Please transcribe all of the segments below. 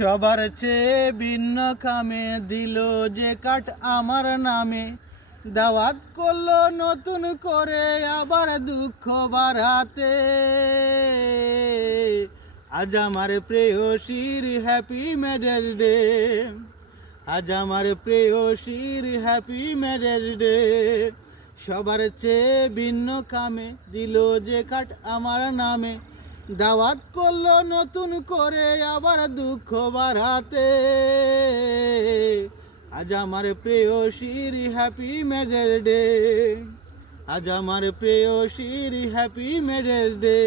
সবার চেয়ে ভিন্ন কামে দিল যে কাঠ আমার নামে, দাওয়াত করলো নতুন করে আবার দুঃখ বাড়াতে। আজ আমার প্রেয়সীর হ্যাপি ম্যারেজ ডে, আজ আমার প্রেয়সীর হ্যাপি ম্যারেজ ডে। সবার চেয়ে ভিন্ন কামে দিল যে কাঠ আমার নামে, দাওয়াত করলো নতুন করে আবার দুঃখ বাড়াতে। আজ আমার প্রেয়সীর হ্যাপি ম্যারেজ ডে, আজ আমার প্রেয়সীর হ্যাপি ম্যারেজ ডে।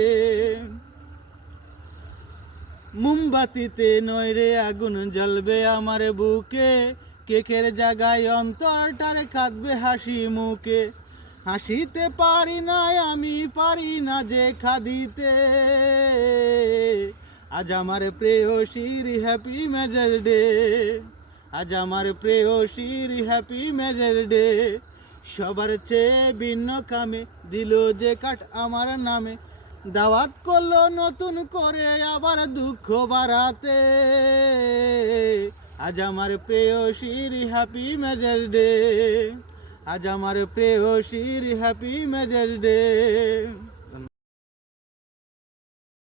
মোমবাতিতে নয় রে আগুন জ্বলবে আমার বুকে, কেকের জায়গায় অন্তরটারে কাঁদবে হাসি মুখে। হাসিতে পারি না আমি, পারি না যে কাঁদিতে। আজ আমার প্রেয়সীর হ্যাপি ম্যারেজ ডে, আজ আমার প্রেয়সীর হ্যাপি ম্যারেজ ডে। সবার চেয়ে ভিন্ন কামে দিল যে কাঠ আমার নামে, দাওয়াত করলো নতুন করে আবার দুঃখ বাড়াতে। আজ আমার প্রেয়সীর হ্যাপি ম্যারেজ ডে, আজ আমার প্রেয়সীর হ্যাপি ম্যারেজ ডে।